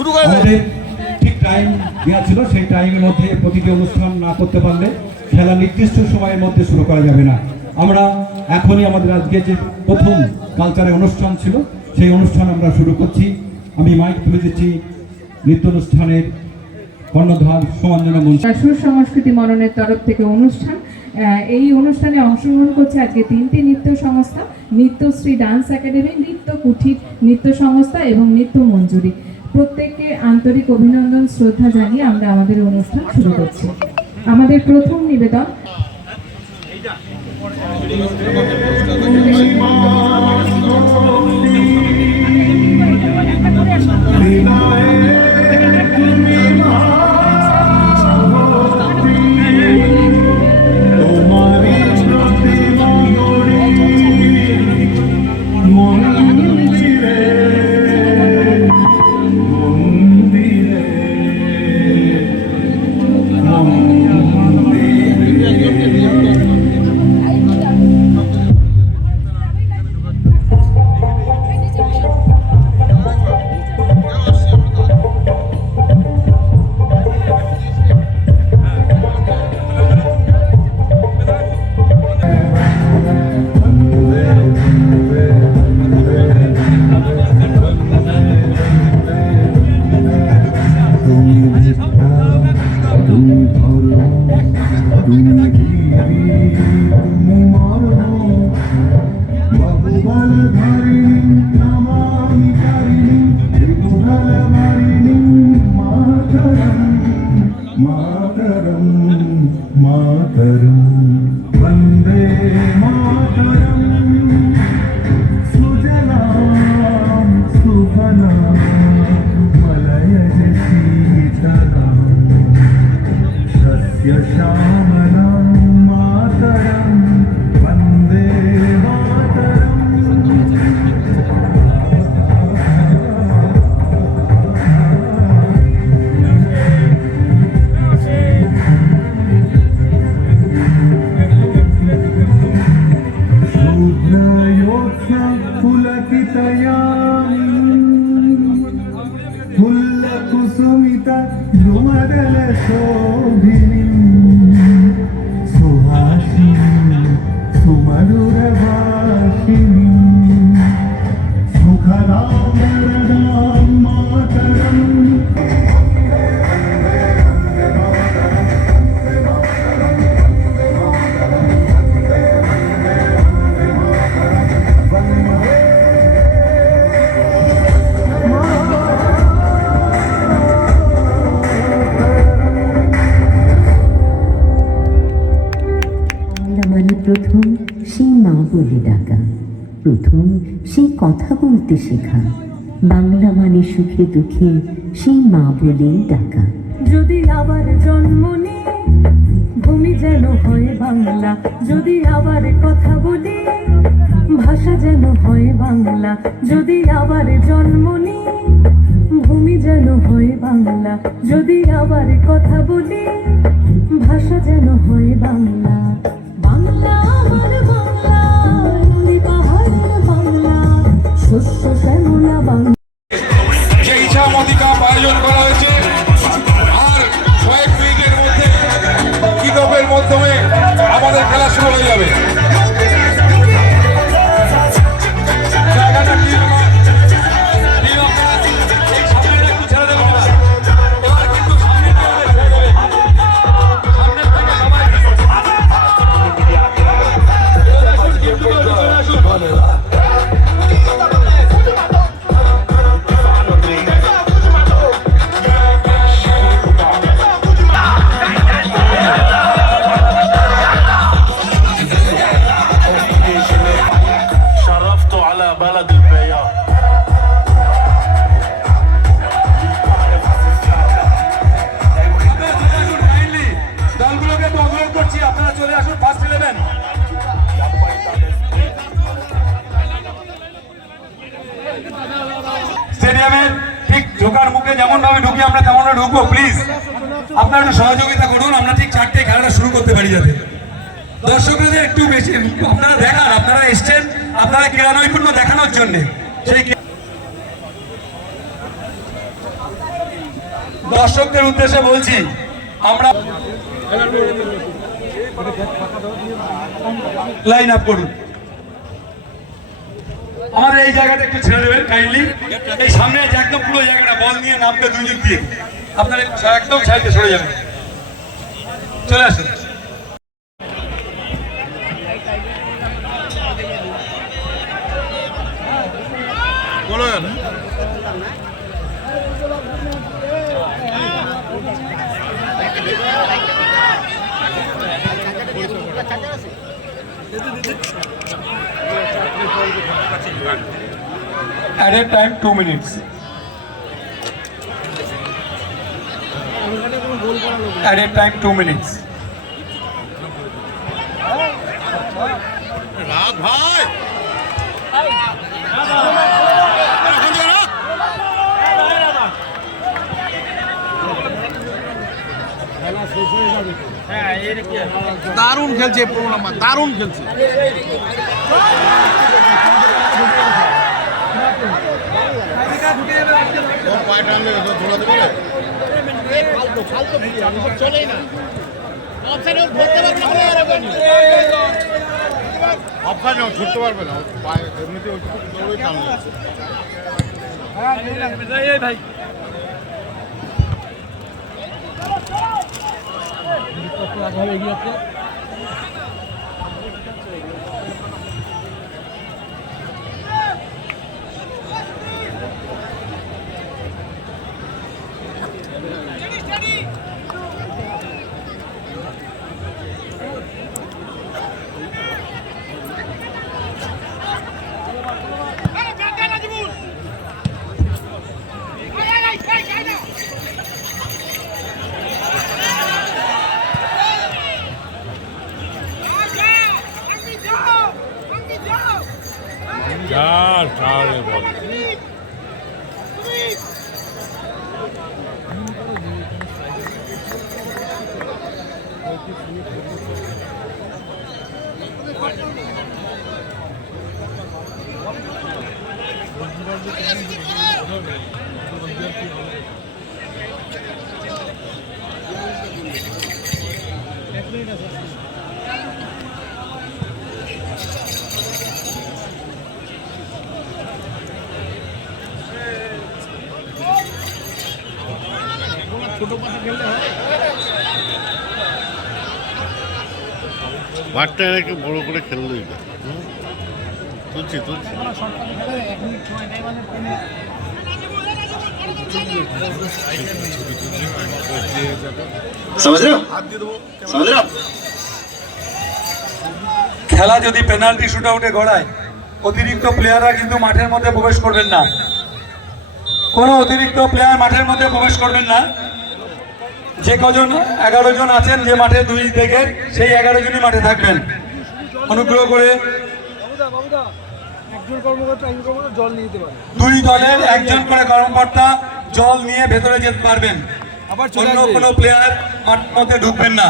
আমাদের ঠিক টাইম দেওয়া ছিল, সেই টাইমের মধ্যে প্রতিটি অনুষ্ঠান না করতে পারলে খেলা নির্দিষ্ট সময়ের মধ্যে শুরু করা যাবে না। আমরা এখনই আমাদের আজকে যে প্রথম কালচারের অনুষ্ঠান ছিল সেই অনুষ্ঠান আমরা শুরু করছি। আমি মাইক তুলে দিচ্ছি নৃত্য অনুষ্ঠানের কর্ণধার সমাঞ্জনা মঞ্চ। সুসংস্কৃতি মননের তরফ থেকে অনুষ্ঠান, এই অনুষ্ঠানে অংশগ্রহণ করছে আজকে 3টি নৃত্য সংস্থা: নৃত্যশ্রী ডান্স একাডেমি, নৃত্য কুঠির নৃত্য সংস্থা এবং নৃত্য মঞ্জুরি। প্রত্যেককে আন্তরিক অভিনন্দন শ্রদ্ধা জানিয়ে আমরা আমাদের অনুষ্ঠান শুরু করছি। আমাদের প্রথম নিবেদন প্রথম সেই মা বলে ডাকা, প্রথম সেই কথা বলতে শেখা। বাংলা মানে সুখে দুঃখে সেই মা বলেই ডাকা। যদি আবার জন্ম নিই ভূমি যেন হয় বাংলা, যদি আবার কথা বলি ভাষা যেন হয় বাংলা, যদি আবার জন্ম নিই ভূমি যেন হয় বাংলা, যদি আবার কথা বলি ভাষা যেন হয় বাংলা। বাংলা আমার বাংলা, নদী পাহাড়ের বাংলা, শস্য শ্যামলা বাংলা। যে ইছামতি কাপ আয়োজন করা হয়েছে আর কয়েক মিনিটের মধ্যে কিক অফের মাধ্যমে আমাদের খেলা শুরু হয়ে যাবে। স্টেডিয়ামের ঠিক ঢোকার মুখে যেমন ভাবে ঢুকি আমরা তেমন ঢুকবো। প্লিজ আপনারা একটু সহযোগিতা করুন, আমরা ঠিক 4টে খেলাটা শুরু করতে পারি যাতে দর্শকদের একটু বেশি আপনারা দেখান। আপনারা এসছেন আপনারা ক্রীড়া নৈপুণ্য দেখানোর জন্য, সেই দর্শকদের উদ্দেশ্যে বলছি, আমরা লাইন আপ করুন। আমাদের এই জায়গাটা একটু ছেড়ে দেবেন কাইন্ডলি। এই সামনে একদম পুরো জায়গাটা বল নিয়ে নামবে দুই দিক দিয়ে, আপনারা একদম সাইডে সরে যাবেন, চলে আসুন। Added time 2 minutes. Added time 2 minutes. রাত ভাই দারুণ খেলছে, দারুণ খেলছে। ছুটতে পারবে না, এমনিতে ভাই। মাঠটা একটু বড় করে খেললো এটা। তুলছি খেলা যদি পেনাল্টি শুট আউটে গড়ায়, অতিরিক্ত প্লেয়াররা কিন্তু মাঠের মধ্যে প্রবেশ করবেন না। কোনো অতিরিক্ত প্লেয়ার মাঠের মধ্যে প্রবেশ করবেন না। যে কজন 11 জন আছেন যে মাঠে দুই দিকে, সেই 11 জনই মাঠে থাকবেন। অনুগ্রহ করে দুই দলের একজন করে কর্মকর্তা জল নিয়ে ভেতরে যেতে পারবেন, অন্য কোনো প্লেয়ার মাঠের মধ্যে ঢুকবেন না।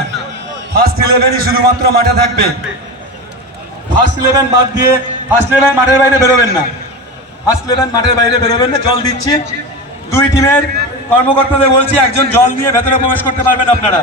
ফার্স্ট 11ই শুধুমাত্র মাঠে থাকবে। ফার্স্ট 11 বাদ দিয়ে ফার্স্ট 11 মাঠের বাইরে বেরোবেন না। ফার্স্ট 11 মাঠের বাইরে বেরোবেন না। জল দিচ্ছি, দুই টিমের কর্মকর্তাদের বলছি একজন জল নিয়ে ভেতরে প্রবেশ করতে পারবেন আপনারা।